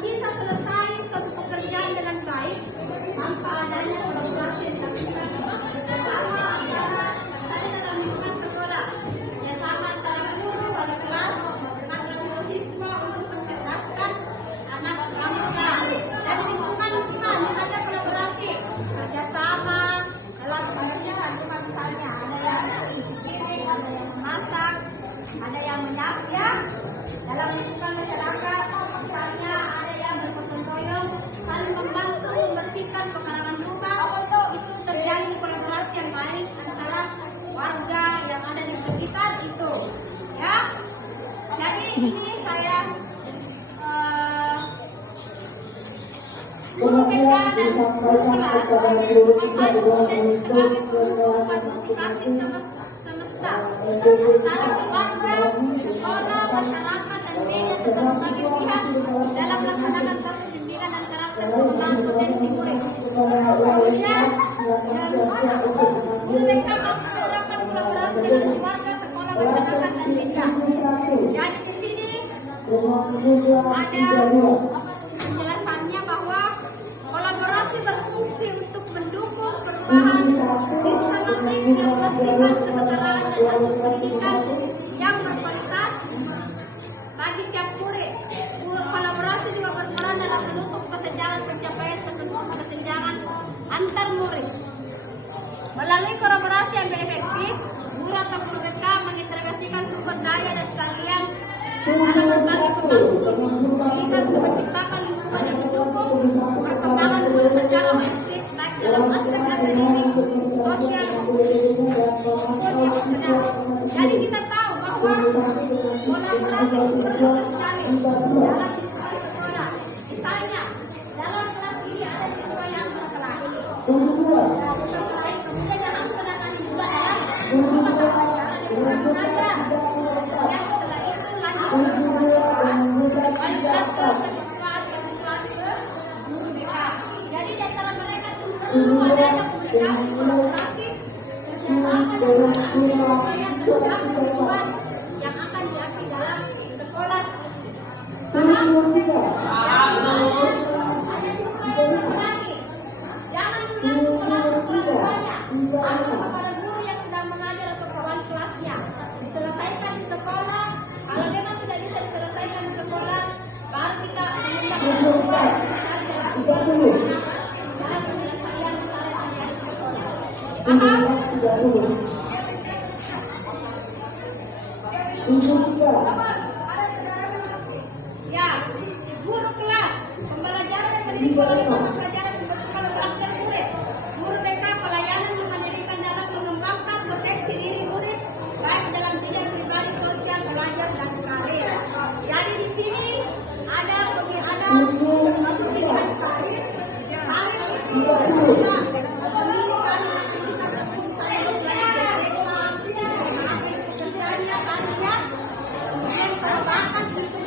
bisa selesai suatu pekerjaan dengan baik tanpa adanya kolaborasi yang dilakukan bersama antara dalam lingkungan sekolah, kerjasama antara guru, wali kelas, dengan siswa untuk mencerdaskan anak bangsa. Dan lingkungan misalnya kolaborasi, kerjasama dalam pengerjaan rumah, misalnya ada yang piring, ada yang memasak, ada yang menyapu, dalam lingkungan masyarakat, misalnya ada yang bergotong royong saling membantu membersihkan pekarangan rumah. Itu terjadi kolaborasi yang baik antara warga yang ada di sekitar itu, ya. Jadi ini saya guru BK dan guru kelas sebagai guru partisipatif semesta antara keluarga, sekolah, masyarakat, dan media serta berbagai pihak dalam melaksanakan proses bimbingan dan karakter pengembangan potensi murid. Kemudian guru BK mampu menerapkan kolaborasi dengan keluarga, sekolah, masyarakat, dan media. Jadi di sini ada penjelasannya bahwa kolaborasi berfungsi untuk mendukung perubahan sistematik yang memastikan kesetaraan dan akses pendidikan yang berkualitas bagi tiap murid. Kolaborasi juga berperan dalam mendukung kesenjangan pencapaian kesenjangan antar murid. Melalui kolaborasi yang efektif, guru atau guru BK mengintegrasikan sumber daya dan keahlian dalam berbagai pendidikan untuk menciptakan lingkungan yang mendukung perkembangan guru secara holistik, baik dalam aspek akademik, sosial, maupun emosional. Jadi kita tahu bahwa kolaborasi itu perlu terjalin dalam lingkungan sekolah. Misalnya, dalam kelas ini ada siswa yang berkelahi. Kemudian yang harus menangani juga adalah mata pelajaran yang kurang mengajar. Yang setelah itu lanjut ke guru BK. Jadi di antara mereka itu perlu adanya komunikasi, kolaborasi, kerjasama dan supaya tercapai tujuan yang akan dicapai dalam sekolah. Paham? Ada juga yang satu lagi, jangan menang sekolah kurang banyak. Langsung kepada guru yang sedang mengajar atau kawan kelasnya. Diselesaikan di sekolah. Kalau memang tidak bisa diselesaikan di sekolah, baru kita meminta bantuan cara penyelesaian masalah yang terjadi di sekolah. Paham? Ya, guru kelas, pembelajaran yang mendidik melalui mata pelajaran membentukkan karakter murid. Guru BK pelayanan menghadirkan dalam mengembangkan potensi diri murid baik dalam bidang pribadi, sosial, belajar, dan karir. Jadi di sini ada pendidikan karir. Karir itu kita pendidikan kita misalnya dari kerjanya karya, kemudian kalau bakat itu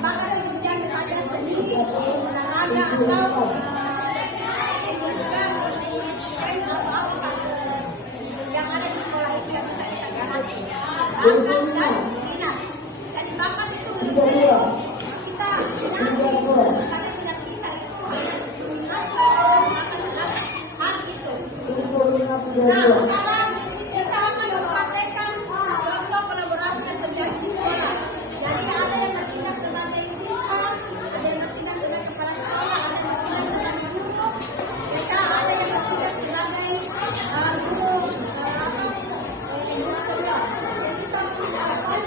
bakat kemudian saja sendiri olahraga atau yang ada di sekolah itu yang bisa dipelajari. Bakat dan minat. Jadi bakat itu kita nah, sekarang kita akan mempraktekkan contoh kolaborasi yang terjadi di sekolah. Jadi ada yang bertindak sebagai siswa, ada yang bertindak sebagai kepala sekolah, ada yang bertindak sebagai guru, kita ada yang bertindak sebagai guru senior. Jadi kita mengharapkan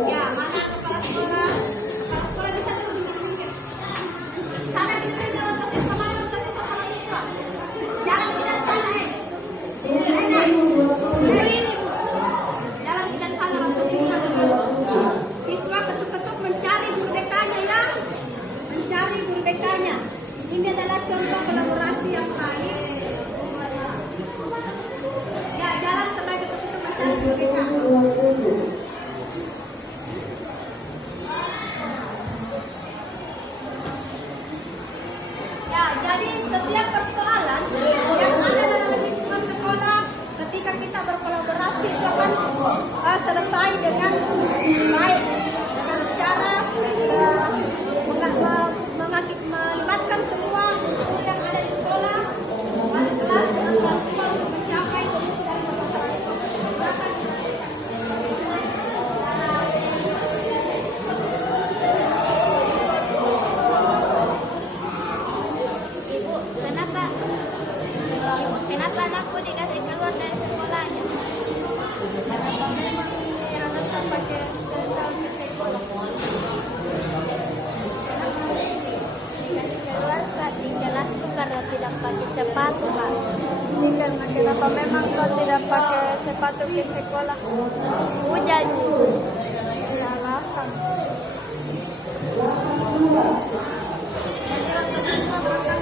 ya, mana kepala sekolah guru BK-nya. Ini adalah contoh kolaborasi yang baik. Ya, jalan sebagai bentuk acara guru BK. Ya, jadi setiap persoalan yang ada dalam lingkungan sekolah, ketika kita berkolaborasi itu akan selesai dengan baik, dengan cara melibatkan semua guru yang ada di sekolah, wali kelas dan orang tua untuk mencapai tujuan dari permasalahan itu. Silakan. Ibu, kenapa anakku dikasih keluar dari sekolahnya? Karena tak pakai sandal ke sekolah. Dikasih keluar Kak, dijelasku karena tidak pakai sepatu Kak. Ini karena kenapa memang kau tidak pakai sepatu ke sekolah? Hujan. Alasan.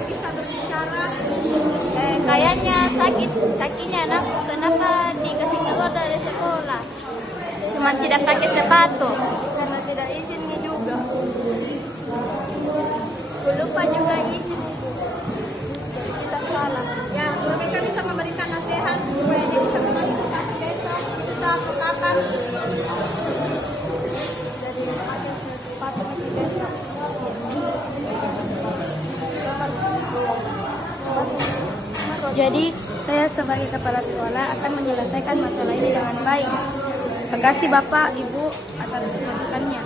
Bisa berbicara. Kayaknya sakit kakinya anakku, kenapa dikasih keluar dari sekolah? Cuma tidak pakai sepatu. Karena tidak izinnya juga. Aku lupa juga izin. Jadi kita salah. Ya, guru BK bisa memberikan nasihat supaya dia bisa mengikuti besok, bisa atau kapan. Jadi ada sepatu di besok. Jadi, saya sebagai kepala sekolah akan menyelesaikan masalah ini dengan baik. Terima kasih Bapak, Ibu atas masukannya.